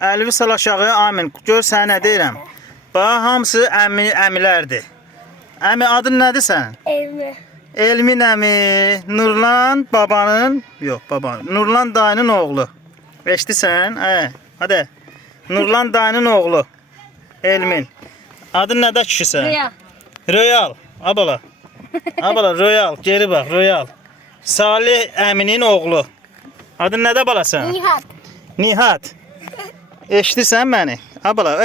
Əlvi sal aşağı, Amin. Gör sənə nə deyirəm. Bax, hamısı əmilərdir. Əmi adın nədir sənin? Elmi. Elmin əmi, Nurlan babanın, yox babanın, Nurlan dayının oğlu. Eşidirsən? Hadi. Nurlan dayının oğlu. Elmin. Adın nədir kişi sən? Rüya. Royal. Abala. Abala Royal. Geri bax, Royal. Salih əminin oğlu. Adın nədir bala sən? Nihat. Nihat. Eşidirsən məni? Abala,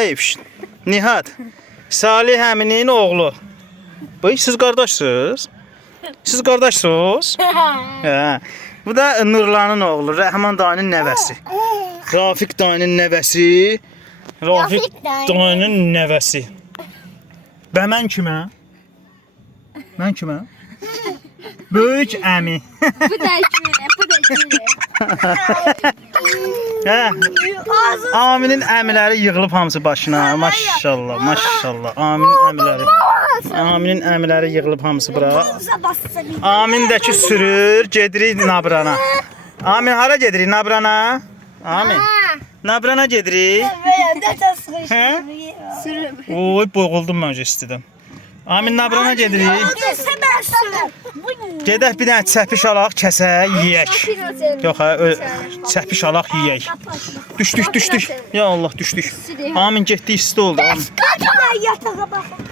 Nihat. Salih əminin oğlu. Buyur, siz qardaşsınız? Siz qardaşsınız? Hə. Bu da Nurlanın oğlu, Rəhman dayının nəvəsi. Rafiq dayının nəvəsi. Rafiq dayının nəvəsi. Və mən kimə? Mən kimə? Böyük əmi. Bu da kimi, bu da kimi. Hə. Aminin əmiləri yığılıb hamısı başına. Maşallah, maşallah. Aminin əmiləri. Aminin əmiləri yığılıb hamısı bura. Amin də ki sürür, gedirik Nabrana. Amin hara gedirik Nabrana? Amin. Nabrana gedirik. Hə? Oy, boğuldum mən istidim. Amin Nabrana gedirik. Gedək bir dənə çəpiş alaq, kəsək, yeyək. Yox, çəpiş alaq, yeyək. Düşdük. Ya Allah, düşdük. Amin getdi, isti oldu. Yatağa baxın.